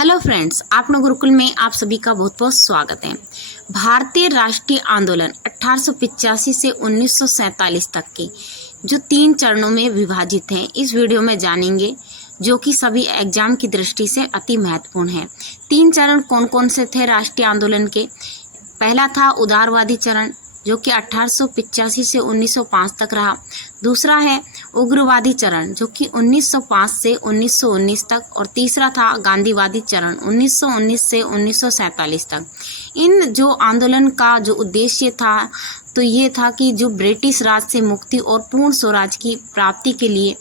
Hello friends, अपना गुरुकुल में आप सभी का बहुत बहुत स्वागत है। भारतीय राष्ट्रीय आंदोलन 1885 से 1947 तक के जो 3 चरणों में विभाजित हैं, इस वीडियो में जानेंगे, जो कि सभी एग्जाम की दृष्टि से अति महत्वपूर्ण है। 3 चरण कौन कौन से थे राष्ट्रीय आंदोलन के? पहला था उदारवादी चरण, जो कि 1885 से 1905 तक रहा। दूसरा है उग्रवादी चरण, जो कि 1905 से 1919 तक, और तीसरा था गांधीवादी चरण 1919 से 1947 तक। इन जो आंदोलन का जो उद्देश्य था, तो ये था कि जो ब्रिटिश राज से मुक्ति और पूर्ण स्वराज की प्राप्ति के लिए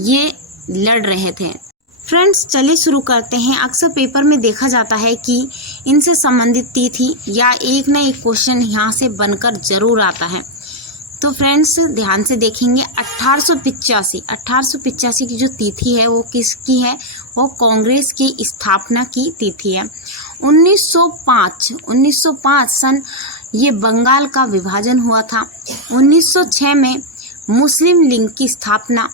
ये लड़ रहे थे। फ्रेंड्स, चलिए शुरू करते हैं। अक्सर पेपर में देखा जाता है कि इनसे संबंधित तिथि या एक न एक क्वेश्चन यहाँ से बनकर जरूर आता है। तो फ्रेंड्स, ध्यान से देखेंगे। 1885 की जो तिथि है वो किसकी है? वो कांग्रेस की स्थापना की तिथि है। 1905 सन ये बंगाल का विभाजन हुआ था। 1906 में मुस्लिम लीग की स्थापना,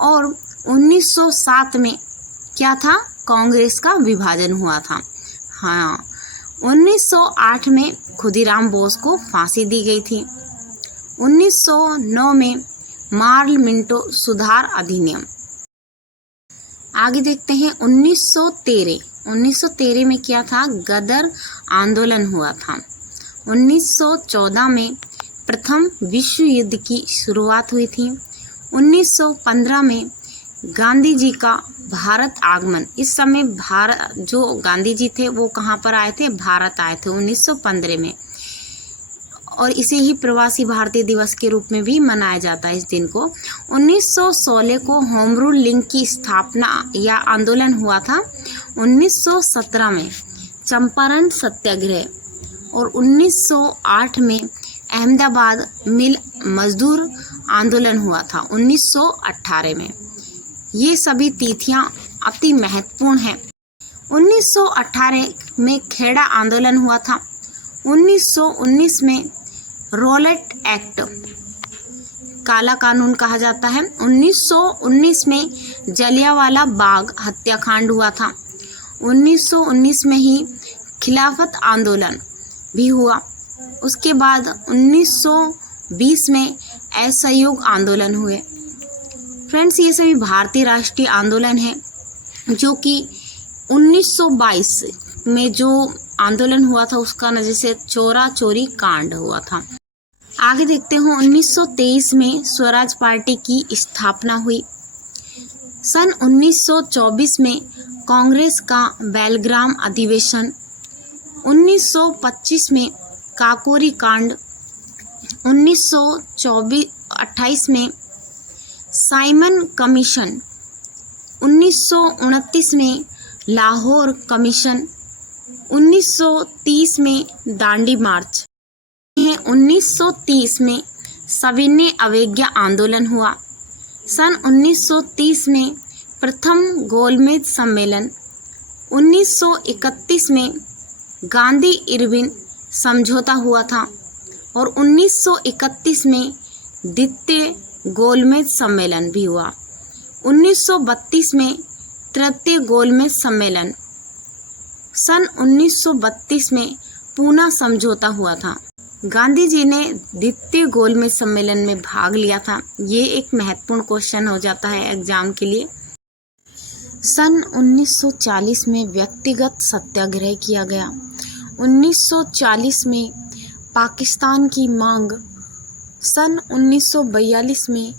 और 1907 में क्या था? कांग्रेस का विभाजन हुआ था। हाँ, 1908 में खुदीराम बोस को फांसी दी गई थी। 1909 में मार्ल मिंटो सुधार अधिनियम। आगे देखते हैं 1913 में क्या था? गदर आंदोलन हुआ था। 1914 में प्रथम विश्व युद्ध की शुरुआत हुई थी। 1915 में गांधी जी का भारत आगमन। इस समय भारत जो गांधी जी थे वो कहाँ पर आए थे? भारत आए थे 1915 में, और इसे ही प्रवासी भारतीय दिवस के रूप में भी मनाया जाता है इस दिन को। 1916 को होम रूल लीग की स्थापना या आंदोलन हुआ था। 1917 में चंपारण सत्याग्रह, और 1908 में अहमदाबाद मिल मजदूर आंदोलन हुआ था 1918 में। ये सभी तिथियां अति महत्वपूर्ण हैं। 1918 में खेड़ा आंदोलन हुआ था। 1919 में रॉलेट एक्ट, काला कानून कहा जाता है। 1919 में जलियांवाला बाग हत्याकांड हुआ था। 1919 में ही खिलाफत आंदोलन भी हुआ। उसके बाद 1920 में असहयोग आंदोलन हुए। फ्रेंड्स, ये सभी भारतीय राष्ट्रीय आंदोलन है, जो कि 1922 में जो आंदोलन हुआ था उसका न जैसे चोरा चोरी कांड हुआ था। आगे देखते हो 1923 में स्वराज पार्टी की स्थापना हुई। सन 1924 में कांग्रेस का बेलग्राम अधिवेशन। 1925 में काकोरी कांड। 1928 में साइमन कमीशन। 1929 में लाहौर कमीशन। 1930 में दांडी मार्च। 1930 में सविनय अवज्ञा आंदोलन हुआ। सन 1930 में प्रथम गोलमेज सम्मेलन। 1931 में गांधी इरविन समझौता हुआ था, और 1931 में द्वितीय गोलमेज सम्मेलन भी हुआ। 1932 में तृतीय गोलमेज सम्मेलन। सन 1932 में पूना समझौता हुआ था। गांधी जी ने द्वितीय गोलमेज सम्मेलन में भाग लिया था। ये एक महत्वपूर्ण क्वेश्चन हो जाता है एग्जाम के लिए। सन 1940 में व्यक्तिगत सत्याग्रह किया गया। 1940 में पाकिस्तान की मांग। सन 1942 में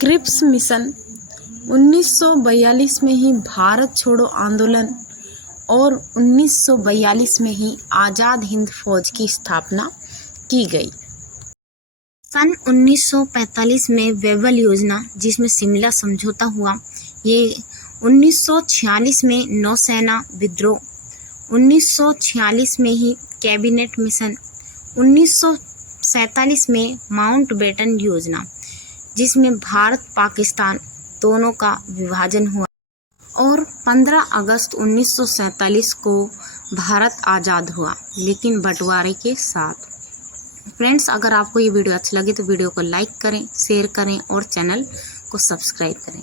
क्रिप्स मिशन। 1942 में ही भारत छोड़ो आंदोलन, और 1942 में ही आज़ाद हिंद फौज की स्थापना की गई। सन 1945 में वेवल योजना, जिसमें शिमला समझौता हुआ। ये 1946 में नौसेना विद्रोह। 1946 में ही कैबिनेट मिशन। 1947 में माउंटबेटन योजना, जिसमें भारत पाकिस्तान दोनों का विभाजन हुआ, और 15 अगस्त 1947 को भारत आज़ाद हुआ, लेकिन बंटवारे के साथ। फ्रेंड्स, अगर आपको ये वीडियो अच्छा लगे तो वीडियो को लाइक करें, शेयर करें और चैनल को सब्सक्राइब करें।